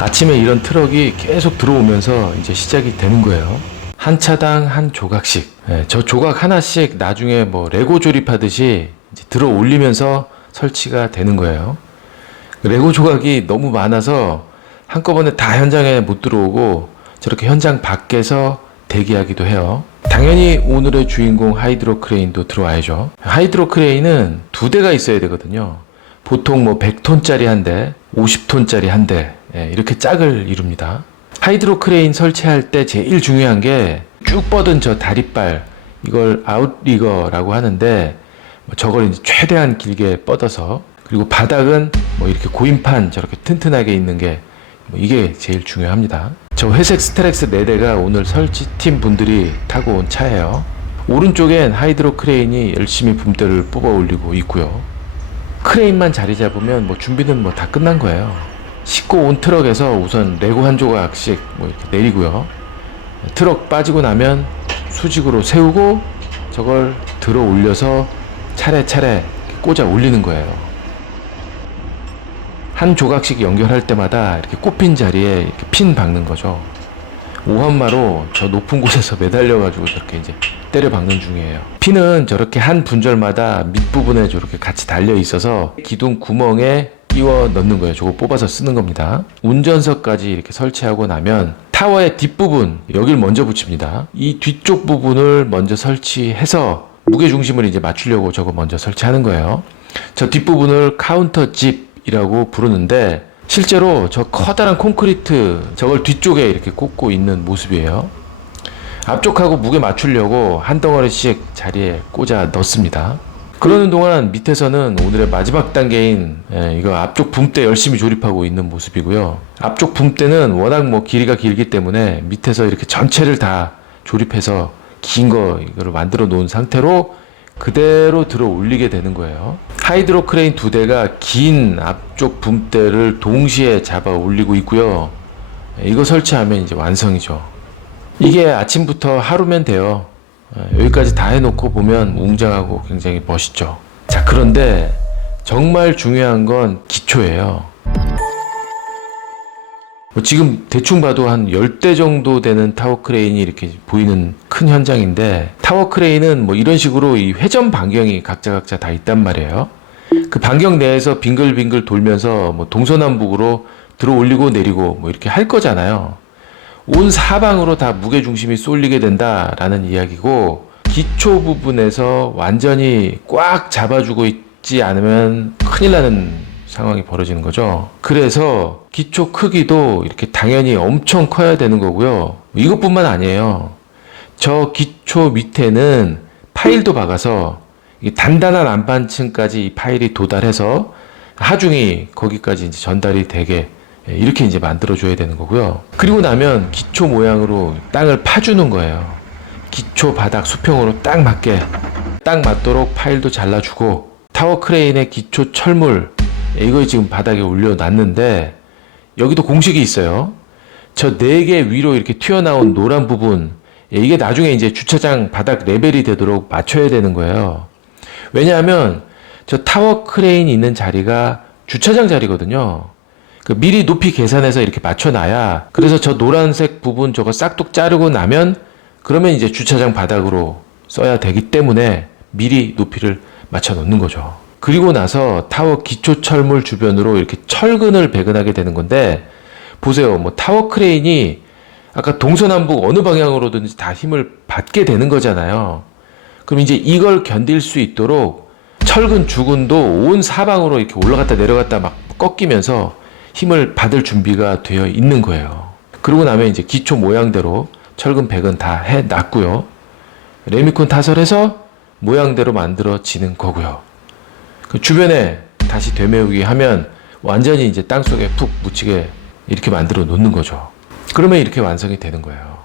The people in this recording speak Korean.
아침에 이런 트럭이 계속 들어오면서 이제 시작이 되는 거예요. 한 차당 한 조각씩. 예, 저 조각 하나씩 나중에 뭐 레고 조립하듯이 들어 올리면서 설치가 되는 거예요. 레고 조각이 너무 많아서 한꺼번에 다 현장에 못 들어오고 저렇게 현장 밖에서 대기하기도 해요. 당연히 오늘의 주인공 하이드로 크레인도 들어와야죠. 하이드로 크레인은 두 대가 있어야 되거든요. 보통 뭐 100톤짜리 한 대, 50톤짜리 한 대, 예, 이렇게 짝을 이룹니다. 하이드로 크레인 설치할 때 제일 중요한 게 쭉 뻗은 저 다리발, 이걸 아웃리거라고 하는데 뭐 저걸 최대한 길게 뻗어서 그리고 바닥은 뭐 이렇게 고임판 저렇게 튼튼하게 있는 게 뭐 이게 제일 중요합니다. 저 회색 스트렉스 4대가 오늘 설치팀 분들이 타고 온 차예요. 오른쪽엔 하이드로 크레인이 열심히 붐대를 뽑아 올리고 있고요. 크레인만 자리 잡으면 뭐 준비는 뭐 다 끝난 거예요. 싣고 온 트럭에서 우선 레고 한 조각씩 뭐 이렇게 내리고요. 트럭 빠지고 나면 수직으로 세우고 저걸 들어 올려서 차례차례 꽂아 올리는 거예요. 한 조각씩 연결할 때마다 이렇게 꼽힌 자리에 이렇게 핀 박는 거죠. 오한마로 저 높은 곳에서 매달려가지고 저렇게 이제 때려 박는 중이에요. 핀은 저렇게 한 분절마다 밑부분에 저렇게 같이 달려 있어서 기둥 구멍에 끼워 넣는 거예요. 저거 뽑아서 쓰는 겁니다. 운전석까지 이렇게 설치하고 나면 타워의 뒷부분 여길 먼저 붙입니다. 이 뒤쪽 부분을 먼저 설치해서 무게 중심을 이제 맞추려고 저거 먼저 설치하는 거예요. 저 뒷부분을 카운터 집이라고 부르는데 실제로 저 커다란 콘크리트 저걸 뒤쪽에 이렇게 꽂고 있는 모습이에요. 앞쪽하고 무게 맞추려고 한 덩어리씩 자리에 꽂아 넣습니다. 그러는 동안 밑에서는 오늘의 마지막 단계인 예, 이거 앞쪽 붐대 열심히 조립하고 있는 모습이고요. 앞쪽 붐대는 워낙 뭐 길이가 길기 때문에 밑에서 이렇게 전체를 다 조립해서 긴 거 이거를 만들어 놓은 상태로 그대로 들어 올리게 되는 거예요. 하이드로 크레인 두 대가 긴 앞쪽 붐대를 동시에 잡아 올리고 있고요. 예, 이거 설치하면 이제 완성이죠. 이게 아침부터 하루면 돼요. 예, 여기까지 다 해놓고 보면 웅장하고 굉장히 멋있죠. 자, 그런데 정말 중요한 건 기초예요. 뭐 지금 대충 봐도 한 10대 정도 되는 타워 크레인이 이렇게 보이는 큰 현장인데 타워 크레인은 뭐 이런 식으로 이 회전 반경이 각자 각자 다 있단 말이에요. 그 반경 내에서 빙글빙글 돌면서 뭐 동서남북으로 들어 올리고 내리고 뭐 이렇게 할 거잖아요. 온 사방으로 다 무게 중심이 쏠리게 된다라는 이야기고 기초 부분에서 완전히 꽉 잡아주고 있지 않으면 큰일 나는 상황이 벌어지는 거죠. 그래서 기초 크기도 이렇게 당연히 엄청 커야 되는 거고요. 이것뿐만 아니에요. 저 기초 밑에는 파일도 박아서 단단한 안반층까지 이 파일이 도달해서 하중이 거기까지 이제 전달이 되게 예, 이렇게 이제 만들어줘야 되는 거고요. 그리고 나면 기초 모양으로 땅을 파주는 거예요. 기초 바닥 수평으로 딱 맞게 딱 맞도록 파일도 잘라주고 타워 크레인의 기초 철물 예, 이거 지금 바닥에 올려놨는데 여기도 공식이 있어요. 저 네 개 위로 이렇게 튀어나온 노란 부분 예, 이게 나중에 이제 주차장 바닥 레벨이 되도록 맞춰야 되는 거예요. 왜냐하면 저 타워 크레인이 있는 자리가 주차장 자리거든요. 그 미리 높이 계산해서 이렇게 맞춰놔야 그래서 저 노란색 부분 저거 싹둑 자르고 나면 그러면 이제 주차장 바닥으로 써야 되기 때문에 미리 높이를 맞춰 놓는 거죠. 그리고 나서 타워 기초 철물 주변으로 이렇게 철근을 배근하게 되는 건데 보세요. 뭐 타워 크레인이 아까 동서남북 어느 방향으로든지 다 힘을 받게 되는 거잖아요. 그럼 이제 이걸 견딜 수 있도록 철근 주근도 온 사방으로 이렇게 올라갔다 내려갔다 막 꺾이면서 힘을 받을 준비가 되어 있는 거예요. 그러고 나면 이제 기초 모양대로 철근 백은 다 해 놨고요. 레미콘 타설해서 모양대로 만들어지는 거고요. 그 주변에 다시 되메우기 하면 완전히 이제 땅 속에 푹 묻히게 이렇게 만들어 놓는 거죠. 그러면 이렇게 완성이 되는 거예요.